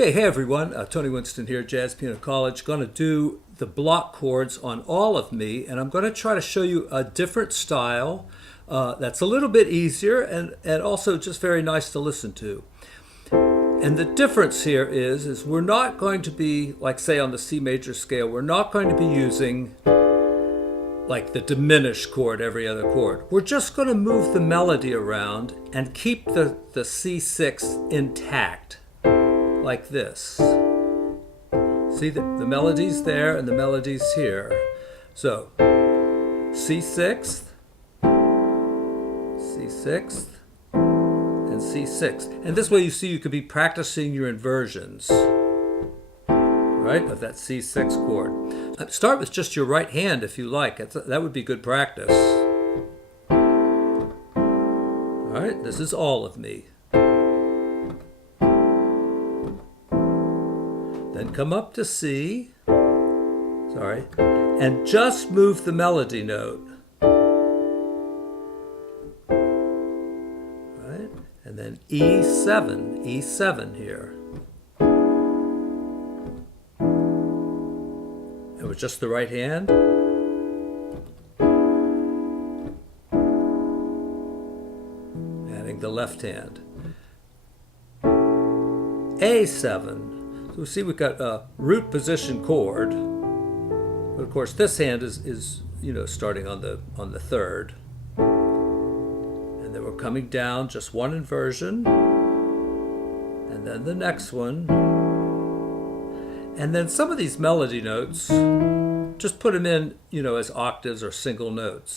Okay, hey everyone, Tony Winston here, Jazz Piano College. Going to do the block chords on All of Me, and I'm going to try to show you a different style that's a little bit easier and also just very nice to listen to. And the difference here is we're not going to be, like say on the C major scale, we're not going to be using like the diminished chord every other chord. We're just going to move the melody around and keep the C6 intact. Like this. See, the melody's there and the melody's here. So, C6th, C6th, and C6th. And this way you see you could be practicing your inversions, right, of that C6 chord. Start with just your right hand if you like. That would be good practice. All right, this is All of Me. Then come up to C, and just move the melody note. Right? And then E7 here. And with just the right hand. Adding the left hand. A7. So see, we've got a root position chord, but of course this hand is starting on the third, and then we're coming down just one inversion, and then the next one, and then some of these melody notes, just put them in as octaves or single notes.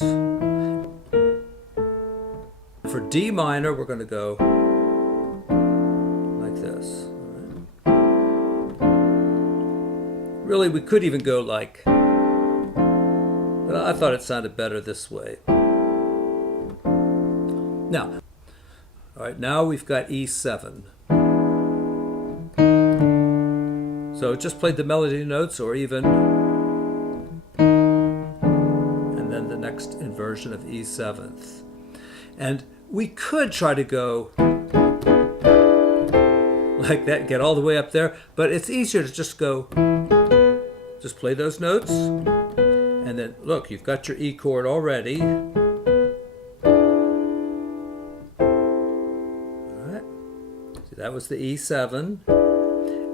For D minor, we're going to go like this. Really, we could even go like, but I thought it sounded better this way. Now, all right, now we've got E7. So just played the melody notes or even, and then the next inversion of E7th. And we could try to go like that, get all the way up there, but it's easier to just go. Just play those notes, and then look, you've got your E chord already. All right, see, that was the E7.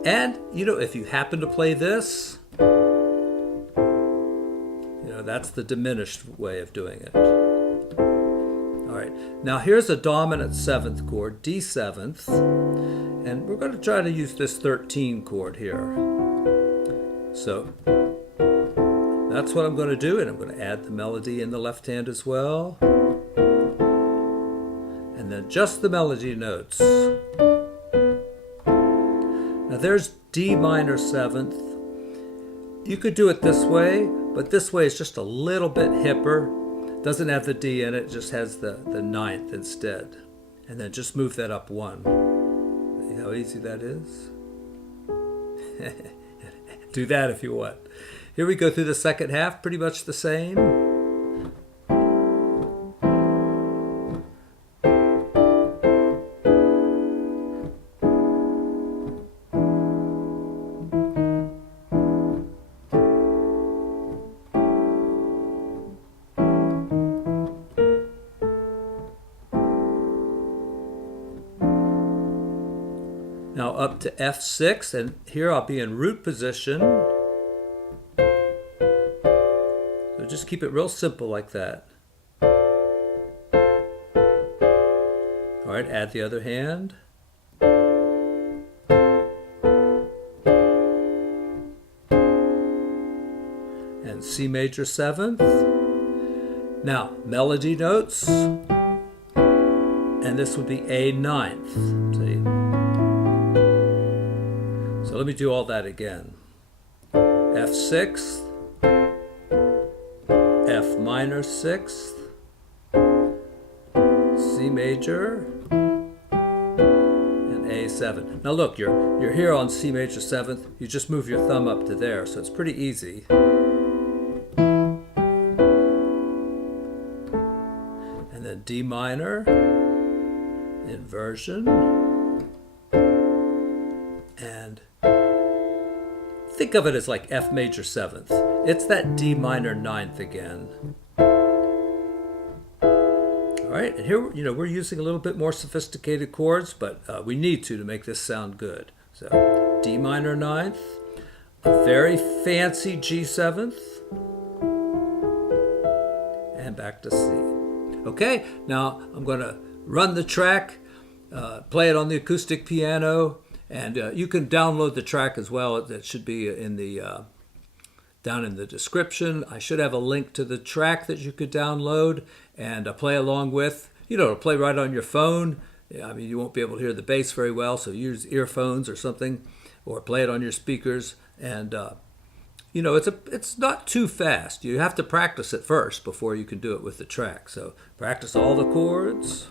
And, if you happen to play this, that's the diminished way of doing it. All right, now here's a dominant 7th chord, D7th, and we're going to try to use this 13 chord here. So that's what I'm going to do, and I'm going to add the melody in the left hand as well. And then just the melody notes. Now there's D minor 7th. You could do it this way, but this way is just a little bit hipper. Doesn't have the D in it, it just has the 9th instead. And then just move that up one. See how easy that is? Do that if you want. Here we go through the second half, pretty much the same. Now up to F6, and here I'll be in root position. So just keep it real simple like that. All right, add the other hand. And C major 7th. Now, melody notes. And this would be A 9th. See? So let me do all that again. F6, F minor 6th, C major, and A7. Now look, you're here on C major 7th. You just move your thumb up to there, so it's pretty easy. And then D minor, inversion, And think of it as like F major 7th. It's that D minor 9th again. All right, and here, we're using a little bit more sophisticated chords, but we need to make this sound good. So D minor 9th, a very fancy G 7th, and back to C. Okay, now I'm going to run the track, play it on the acoustic piano, and you can download the track as well. That should be in the down in the description. I should have a link to the track that you could download and play along with. It'll play right on your phone. I mean, you won't be able to hear the bass very well, so use earphones or something, or play it on your speakers. And it's not too fast. You have to practice it first before you can do it with the track. So practice all the chords.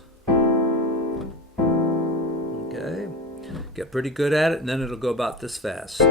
Okay, get pretty good at it, and then it'll go about this fast.